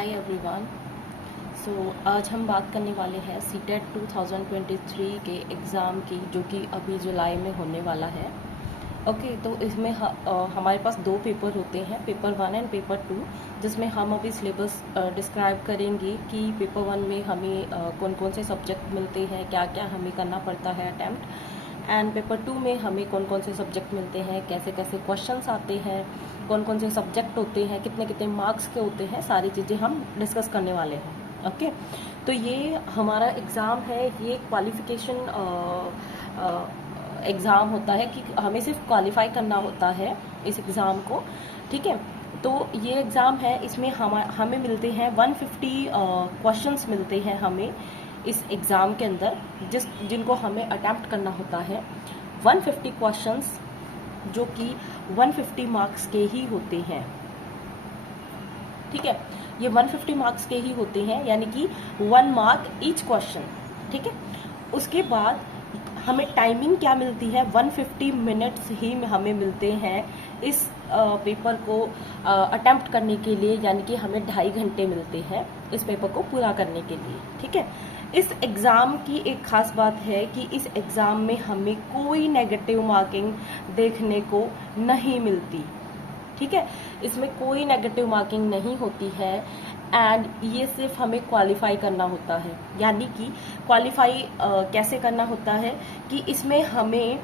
Hi everyone. आज हम बात करने वाले हैं सीटेट 2023 के एग्ज़ाम की, जो कि अभी जुलाई में होने वाला है। तो इसमें हमारे पास दो पेपर होते हैं, पेपर 1 एंड पेपर 2, जिसमें हम अभी सिलेबस डिस्क्राइब करेंगे कि पेपर 1 में हमें कौन कौन से सब्जेक्ट मिलते हैं, क्या क्या हमें करना पड़ता है अटैम्प्ट, एंड पेपर 2 में हमें कौन कौन से सब्जेक्ट मिलते हैं, कैसे कैसे क्वेश्चंस आते हैं, कौन कौन से सब्जेक्ट होते हैं, कितने कितने मार्क्स के होते हैं, सारी चीज़ें हम डिस्कस करने वाले हैं। तो ये हमारा एग्ज़ाम है, ये क्वालिफिकेशन एग्ज़ाम होता है कि हमें सिर्फ क्वालिफाई करना होता है इस एग्ज़ाम को। ठीक है, तो ये एग्ज़ाम है, इसमें हमें मिलते हैं 150 क्वेश्चंस मिलते हैं हमें इस एग्ज़ाम के अंदर, जिनको हमें अटैम्प्ट करना होता है। 150 क्वेश्चंस जो कि 150 मार्क्स के ही होते हैं। ठीक है, ये 150 मार्क्स के ही होते हैं, यानी कि 1 मार्क ईच क्वेश्चन। ठीक है, उसके बाद हमें टाइमिंग क्या मिलती है, 150 मिनट्स ही हमें मिलते हैं इस पेपर को अटेम्प्ट करने के लिए, यानी कि हमें 2.5 घंटे मिलते हैं इस पेपर को पूरा करने के लिए। ठीक है, इस एग्ज़ाम की एक ख़ास बात है कि इस एग्ज़ाम में हमें कोई नेगेटिव मार्किंग देखने को नहीं मिलती। ठीक है, इसमें कोई नेगेटिव मार्किंग नहीं होती है, एंड ये सिर्फ हमें क्वालिफाई करना होता है। यानी कि क्वालिफाई कैसे करना होता है कि इसमें हमें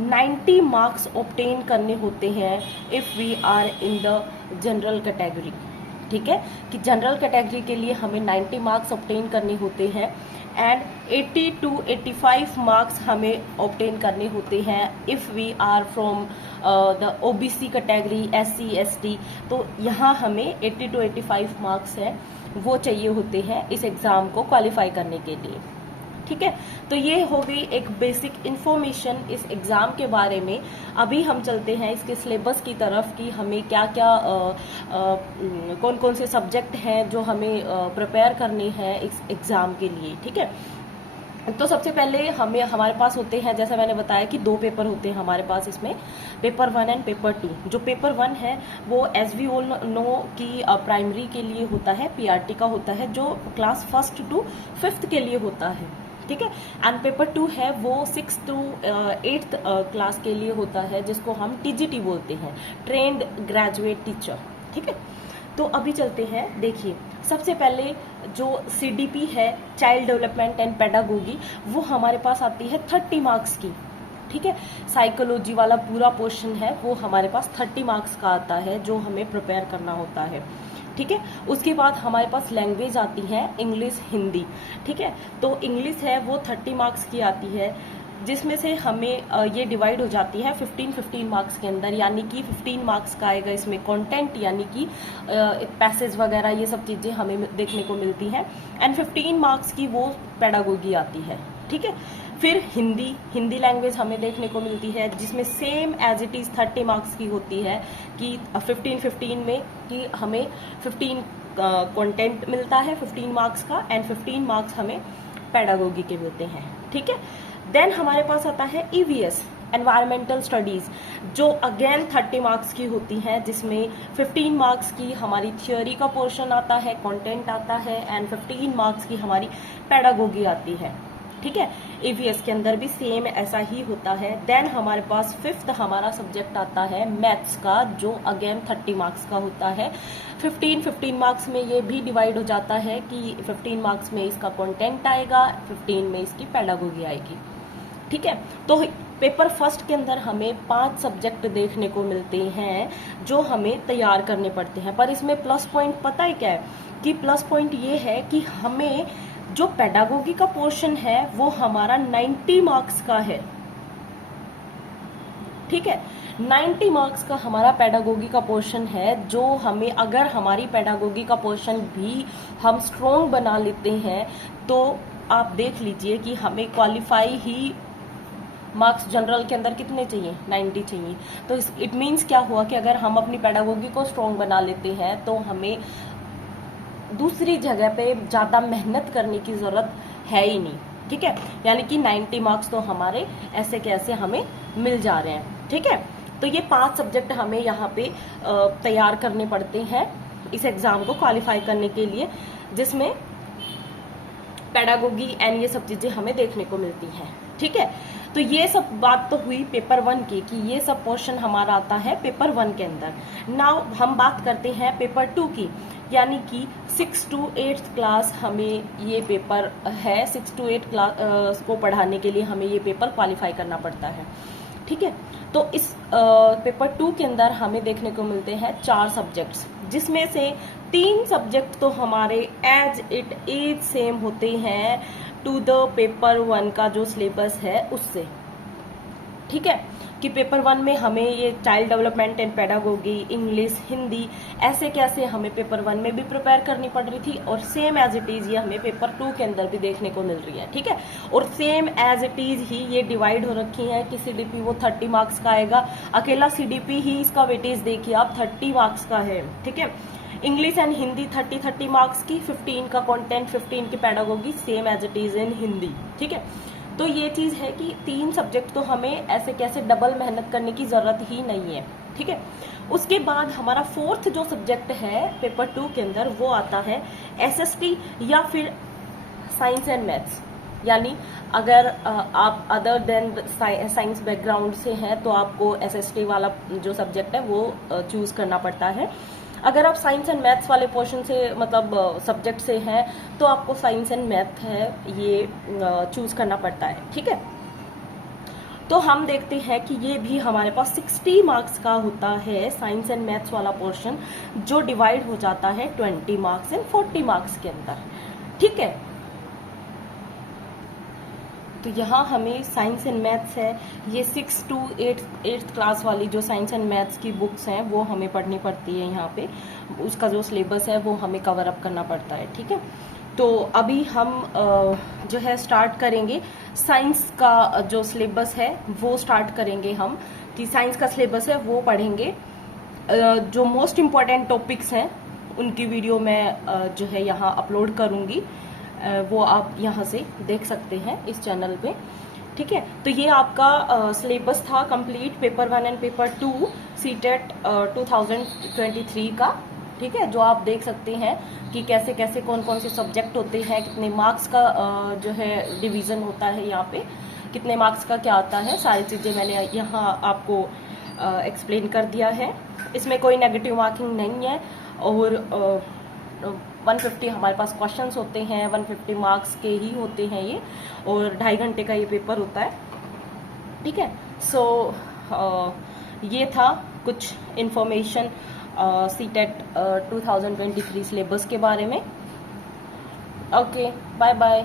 90 मार्क्स ऑब्टेन करने होते हैं if we are in the general category. ठीक है, कि जनरल कैटेगरी के लिए हमें 90 मार्क्स ऑब्टेन करने होते हैं, एंड 80 to 85 मार्क्स हमें ऑब्टेन करने होते हैं if we are from the OBC category, SC ST। तो यहाँ हमें 80 to 85 मार्क्स हैं, वो चाहिए होते हैं इस एग्ज़ाम को क्वालिफाई करने के लिए। ठीक है, तो ये हो गई एक बेसिक इन्फॉर्मेशन इस एग्ज़ाम के बारे में। अभी हम चलते हैं इसके सिलेबस की तरफ कि हमें क्या क्या कौन कौन से सब्जेक्ट हैं जो हमें प्रिपेयर करने हैं इस एग्ज़ाम के लिए। ठीक है, तो सबसे पहले हमारे पास होते हैं, जैसा मैंने बताया कि 2 पेपर होते हैं हमारे पास इसमें, पेपर 1 एंड पेपर 2। जो पेपर 1 है वो एज वी ऑल नो कि प्राइमरी के लिए होता है, PRT का होता है, जो क्लास 1st to 5th के लिए होता है। ठीक है, एंड पेपर 2 है वो 6th to 8th क्लास के लिए होता है, जिसको हम TGT बोलते हैं, ट्रेंड ग्रेजुएट टीचर। ठीक है, तो अभी चलते हैं। देखिए, सबसे पहले जो CDP है, चाइल्ड डेवलपमेंट एंड पेडागोगी, वो हमारे पास आती है 30 मार्क्स की। ठीक है, साइकोलॉजी वाला पूरा पोर्शन है वो हमारे पास 30 मार्क्स का आता है, जो हमें प्रिपेयर करना होता है। ठीक है, उसके बाद हमारे पास लैंग्वेज आती है इंग्लिश, हिंदी। ठीक है, तो इंग्लिश है वो 30 मार्क्स की आती है, जिसमें से हमें ये डिवाइड हो जाती है 15 मार्क्स के अंदर, यानी कि 15 मार्क्स का आएगा इसमें कंटेंट, यानी कि पैसेज वगैरह ये सब चीज़ें हमें देखने को मिलती हैं, एंड 15 मार्क्स की वो पेडागोगी आती है। ठीक है, फिर हिंदी लैंग्वेज हमें देखने को मिलती है, जिसमें same as it is 30 marks की होती है कि 15 में कि हमें 15 कंटेंट मिलता है 15 मार्क्स का, एंड 15 मार्क्स हमें पेडागोगी के मिलते हैं। ठीक है, देन हमारे पास आता है EVS, एनवायरमेंटल स्टडीज़, जो अगेन 30 मार्क्स की होती हैं, जिसमें 15 मार्क्स की हमारी थियोरी का पोर्शन आता है, कंटेंट आता है, एंड 15 मार्क्स की हमारी पेडागोगी आती है। ठीक है, EVS के अंदर भी सेम ऐसा ही होता है। देन हमारे पास 5th हमारा सब्जेक्ट आता है मैथ्स का, जो अगेन 30 मार्क्स का होता है। 15 मार्क्स में ये भी डिवाइड हो जाता है कि 15 मार्क्स में इसका कंटेंट आएगा, 15 में इसकी पेडागोगी आएगी। ठीक है, तो पेपर 1 के अंदर हमें 5 सब्जेक्ट देखने को मिलते हैं जो हमें तैयार करने पड़ते हैं। पर इसमें प्लस पॉइंट पता है क्या है, कि प्लस पॉइंट ये है कि हमें जो पेडागोगी का पोर्शन है वो हमारा 90 मार्क्स का है। ठीक है, 90 मार्क्स का हमारा पेडागोगी का पोर्शन है, जो हमें, अगर हमारी पेडागोगी का पोर्शन भी हम स्ट्रोंग बना लेते हैं, तो आप देख लीजिए कि हमें क्वालिफाई ही मार्क्स जनरल के अंदर कितने चाहिए, 90 चाहिए। तो इट मीन्स क्या हुआ कि अगर हम अपनी पेडागोगी को स्ट्रोंग बना लेते हैं तो हमें दूसरी जगह पे ज़्यादा मेहनत करने की ज़रूरत है ही नहीं। ठीक है, यानी कि 90 मार्क्स तो हमारे ऐसे कैसे हमें मिल जा रहे हैं। ठीक है, तो ये 5 सब्जेक्ट हमें यहाँ पे तैयार करने पड़ते हैं इस एग्ज़ाम को क्वालिफाई करने के लिए, जिसमें पेडागोगी एंड ये सब चीज़ें हमें देखने को मिलती हैं। ठीक है, तो ये सब बात तो हुई पेपर 1 की कि ये सब पोर्शन हमारा आता है पेपर 1 के अंदर। नाउ हम बात करते हैं पेपर 2 की, यानी कि 6 to 8th क्लास हमें ये पेपर है। 6 to 8 क्लास को पढ़ाने के लिए हमें ये पेपर क्वालिफाई करना पड़ता है। ठीक है, तो इस पेपर 2 के अंदर हमें देखने को मिलते हैं 4 सब्जेक्ट्स, जिसमें से 3 सब्जेक्ट तो हमारे एज इट इज सेम होते हैं टू द पेपर 1 का जो सिलेबस है उससे। ठीक है, कि पेपर 1 में हमें ये child development and pedagogy, English, Hindi, ऐसे कैसे हमें पेपर 1 में भी प्रिपेयर करनी पड़ रही थी, और सेम एज इट इज ये हमें पेपर 2 के अंदर भी देखने को मिल रही है। ठीक है, और सेम एज इट इज ही ये डिवाइड हो रखी है कि सीडीपी वो 30 मार्क्स का आएगा। अकेला सीडीपी ही इसका वेटेज देखिए आप 30 मार्क्स का है। ठीक है, इंग्लिश एंड हिंदी 30 मार्क्स की, 15 का कंटेंट, 15 की pedagogy, same as it is in Hindi. ठीक है, तो ये चीज है कि 3 सब्जेक्ट तो हमें ऐसे कैसे डबल मेहनत करने की जरूरत ही नहीं है। ठीक है, उसके बाद हमारा 4th जो सब्जेक्ट है पेपर 2 के अंदर वो आता है एसएसटी या फिर साइंस एंड मैथ्स। यानी अगर आप अदर देन साइंस बैकग्राउंड से हैं तो आपको एसएसटी वाला जो सब्जेक्ट है वो चूज करना पड़ता है। अगर आप साइंस एंड मैथ्स वाले पोर्शन से मतलब सब्जेक्ट से हैं तो आपको साइंस एंड मैथ है ये चूज करना पड़ता है। ठीक है, तो हम देखते हैं कि ये भी हमारे पास 60 मार्क्स का होता है साइंस एंड मैथ्स वाला पोर्शन, जो डिवाइड हो जाता है 20 मार्क्स एंड 40 मार्क्स के अंदर। ठीक है, तो यहाँ हमें साइंस एंड मैथ्स है, ये 6 to 8th क्लास वाली जो साइंस एंड मैथ्स की बुक्स हैं वो हमें पढ़नी पड़ती है। यहाँ पे उसका जो सिलेबस है वो हमें कवर अप करना पड़ता है। ठीक है, तो अभी हम जो है स्टार्ट करेंगे साइंस का जो सिलेबस है वो स्टार्ट करेंगे हम, कि साइंस का सिलेबस है वो पढ़ेंगे। जो मोस्ट इम्पॉर्टेंट टॉपिक्स हैं उनकी वीडियो मैं जो है यहाँ अपलोड करूँगी, वो आप यहाँ से देख सकते हैं इस चैनल पे। ठीक है, तो ये आपका सिलेबस था complete paper 1 and paper 2 CTET 2023 का। ठीक है, जो आप देख सकते हैं कि कैसे कैसे कौन कौन से सब्जेक्ट होते हैं, कितने मार्क्स का जो है डिवीज़न होता है, यहाँ पे कितने मार्क्स का क्या आता है, सारी चीज़ें मैंने यहाँ आपको एक्सप्लेन कर दिया है। इसमें कोई नेगेटिव मार्किंग नहीं है, और 150 हमारे पास क्वेश्चंस होते हैं, 150 मार्क्स के ही होते हैं ये, और 2.5 घंटे का ये पेपर होता है। ठीक है, सो ये था कुछ इन्फॉर्मेशन सीटेट 2023 सिलेबस के बारे में। Okay, bye bye.